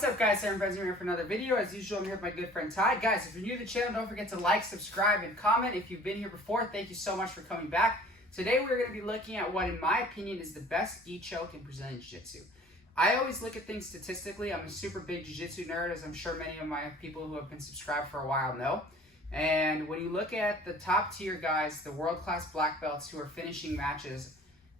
What's up, guys? Aaron Benjamin here for another video. As usual, I'm here with my good friend Ty. Guys, if you're new to the channel, don't forget to like, subscribe, and comment. If you've been here before, thank you so much for coming back. Today, we're going to be looking at what, in my opinion, is the best Gi Choke in Brazilian Jiu-Jitsu. I always look at things statistically. I'm a super big Jiu-Jitsu nerd, as I'm sure many of my people who have been subscribed for a while know. And when you look at the top tier guys, the world-class black belts who are finishing matches,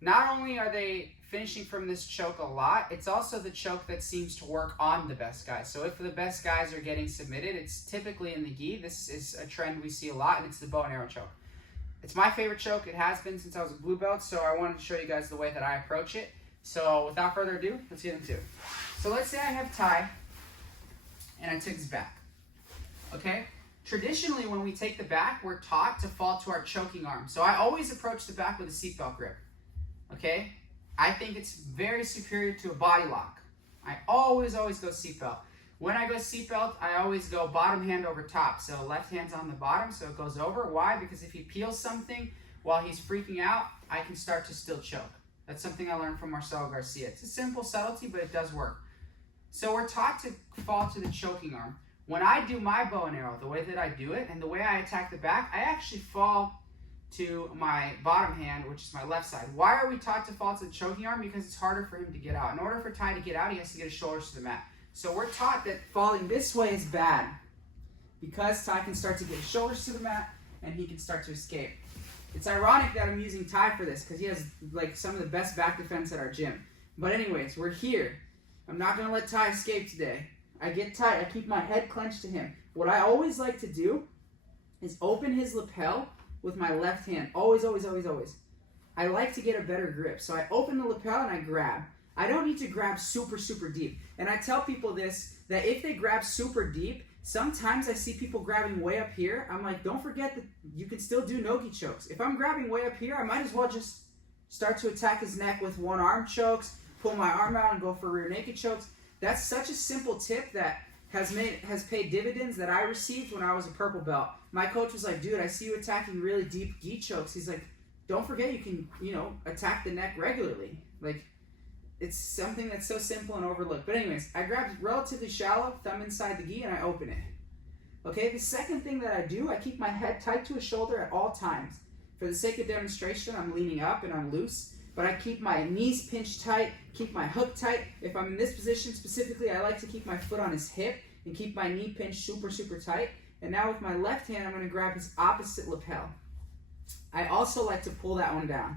not only are they finishing from this choke a lot, it's also the choke that seems to work on the best guys. So if the best guys are getting submitted, it's typically in the gi. This is a trend we see a lot, and it's the bow and arrow choke. It's my favorite choke. It has been since I was a blue belt, so I wanted to show you guys the way that I approach it. So without further ado, let's get into it. So let's say I have Ty, and I took his back. Okay? Traditionally, when we take the back, we're taught to fall to our choking arm. So I always approach the back with a seatbelt grip. Okay? I think it's very superior to a body lock. I always go seatbelt. When I go seatbelt, I always go bottom hand over top. So left hand's on the bottom, so it goes over. Why? Because if he peels something while he's freaking out, I can start to still choke. That's something I learned from Marcelo Garcia. It's a simple subtlety, but it does work. So we're taught to fall to the choking arm. When I do my bow and arrow, the way that I do it and the way I attack the back, I actually fall to my bottom hand, which is my left side. Why are we taught to fall to the choking arm? Because it's harder for him to get out. In order for Ty to get out, he has to get his shoulders to the mat. So we're taught that falling this way is bad, because Ty can start to get his shoulders to the mat and he can start to escape. It's ironic that I'm using Ty for this, because he has like some of the best back defense at our gym. But anyways, we're here. I'm not going to let Ty escape today. I get tight. I keep my head clenched to him. What I always like to do is open his lapel with my left hand. Always. I like to get a better grip. So I open the lapel and I grab. I don't need to grab super deep. And I tell people this, that if they grab super deep, sometimes I see people grabbing way up here. I'm like, don't forget that you can still do no-gi chokes. If I'm grabbing way up here, I might as well just start to attack his neck with one arm chokes, pull my arm out and go for rear naked chokes. That's such a simple tip that has paid dividends that I received when I was a purple belt. My coach was like, dude, I see you attacking really deep gi chokes. He's like, don't forget you can, attack the neck regularly. Like, it's something that's so simple and overlooked. But anyways, I grab relatively shallow, thumb inside the gi, and I open it. Okay, the second thing that I do, I keep my head tight to a shoulder at all times. For the sake of demonstration, I'm leaning up and I'm loose. But I keep my knees pinched tight, keep my hook tight. If I'm in this position specifically, I like to keep my foot on his hip and keep my knee pinched super tight. And now with my left hand, I'm going to grab his opposite lapel. I also like to pull that one down.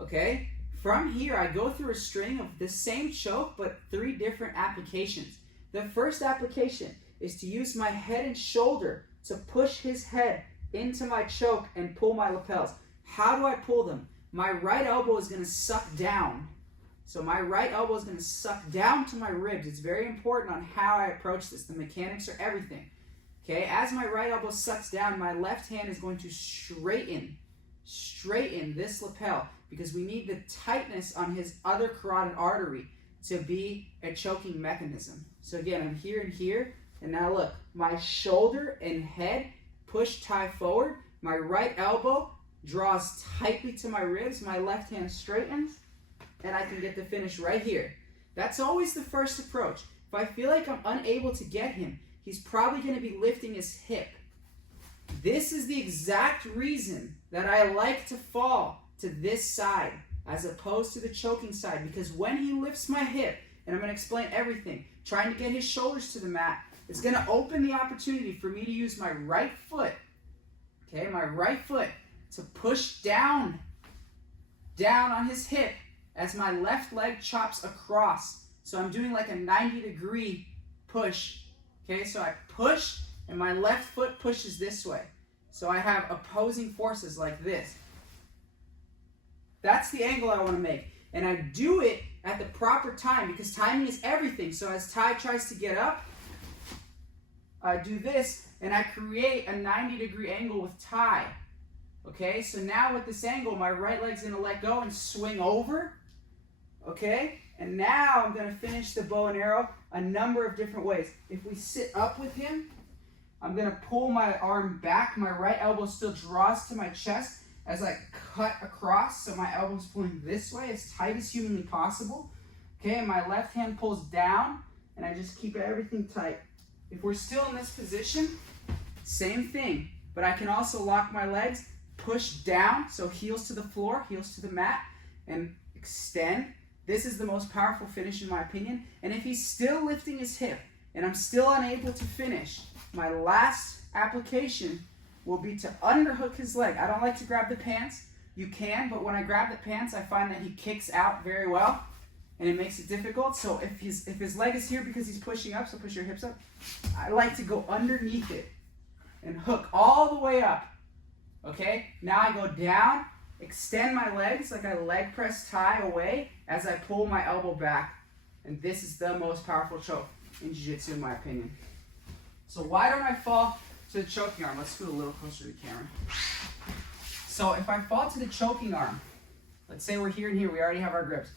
Okay? From here, I go through a string of the same choke, but 3 different applications. The first application is to use my head and shoulder to push his head into my choke and pull my lapels. How do I pull them? My right elbow is going to suck down. So my right elbow is going to suck down to my ribs. It's very important on how I approach this. The mechanics are everything. Okay, as my right elbow sucks down, my left hand is going to straighten this lapel, because we need the tightness on his other carotid artery to be a choking mechanism. So again, I'm here and here, and now look, my shoulder and head push Ty forward, my right elbow draws tightly to my ribs, my left hand straightens, and I can get the finish right here. That's always the first approach. If I feel like I'm unable to get him, he's probably going to be lifting his hip. This is the exact reason that I like to fall to this side as opposed to the choking side, because when he lifts my hip, and I'm going to explain everything, trying to get his shoulders to the mat, it's going to open the opportunity for me to use my right foot, okay, my right foot, to push down on his hip as my left leg chops across. So I'm doing like a 90-degree push. Okay, so I push and my left foot pushes this way. So I have opposing forces like this. That's the angle I want to make. And I do it at the proper time, because timing is everything. So as Ty tries to get up, I do this and I create a 90-degree angle with Ty. Okay, so now with this angle, my right leg's going to let go and swing over. Okay, and now I'm going to finish the bow and arrow a number of different ways. If we sit up with him, I'm going to pull my arm back. My right elbow still draws to my chest as I cut across. So my elbow's pulling this way as tight as humanly possible. Okay, and my left hand pulls down and I just keep everything tight. If we're still in this position, same thing, but I can also lock my legs, push down, so heels to the floor, heels to the mat, and extend. This is the most powerful finish in my opinion. And if he's still lifting his hip and I'm still unable to finish, my last application will be to underhook his leg. I don't like to grab the pants. You can, but when I grab the pants, I find that he kicks out very well and it makes it difficult. So if his leg is here because he's pushing up, so push your hips up, I like to go underneath it and hook all the way up. Okay, now I go down, extend my legs like I leg press tie away as I pull my elbow back. And this is the most powerful choke in jiu-jitsu in my opinion. So why don't I fall to the choking arm? Let's scoot a little closer to the camera. So if I fall to the choking arm, let's say we're here and here, we already have our grips.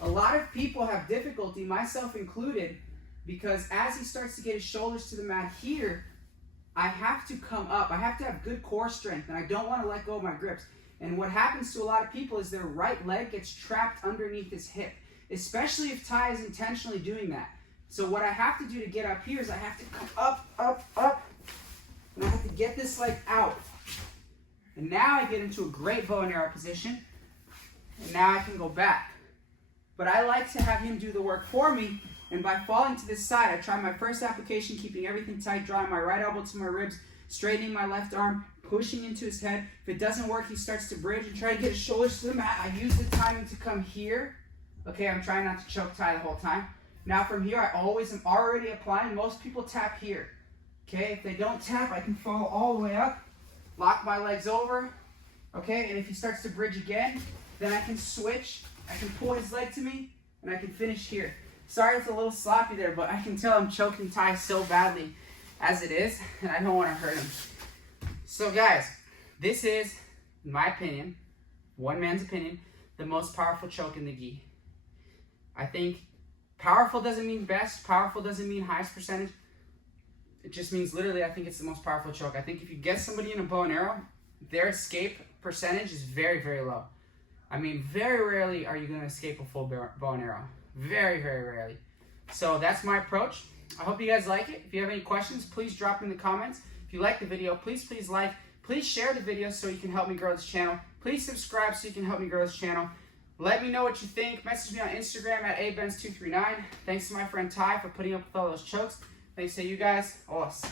A lot of people have difficulty, myself included, because as he starts to get his shoulders to the mat here, I have to come up. I have to have good core strength, and I don't want to let go of my grips. And what happens to a lot of people is their right leg gets trapped underneath his hip, especially if Tai is intentionally doing that. So what I have to do to get up here is I have to come up, up, up, and I have to get this leg out. And now I get into a great bow and arrow position, and now I can go back. But I like to have him do the work for me, and by falling to this side, I try my first application, keeping everything tight, drawing my right elbow to my ribs, straightening my left arm, pushing into his head. If it doesn't work, he starts to bridge and try to get his shoulders to the mat. I use the timing to come here. Okay, I'm trying not to choke Tai the whole time. Now from here, I always am already applying. Most people tap here. Okay, if they don't tap, I can fall all the way up, lock my legs over. Okay, and if he starts to bridge again, then I can switch. I can pull his leg to me, and I can finish here. Sorry it's a little sloppy there, but I can tell I'm choking Tai so badly as it is, and I don't want to hurt him. So guys, this is, in my opinion, one man's opinion, the most powerful choke in the gi. I think powerful doesn't mean best, powerful doesn't mean highest percentage. It just means literally I think it's the most powerful choke. I think if you get somebody in a bow and arrow, their escape percentage is very, very low. I mean, very rarely are you going to escape a full bow and arrow. Very, very rarely. So that's my approach. I hope you guys like it. If you have any questions, please drop in the comments. If you like the video, please like. Please share the video so you can help me grow this channel. Please subscribe so you can help me grow this channel. Let me know what you think. Message me on Instagram at abenz239. Thanks to my friend Tai for putting up with all those chokes. Thanks to you guys. Awesome.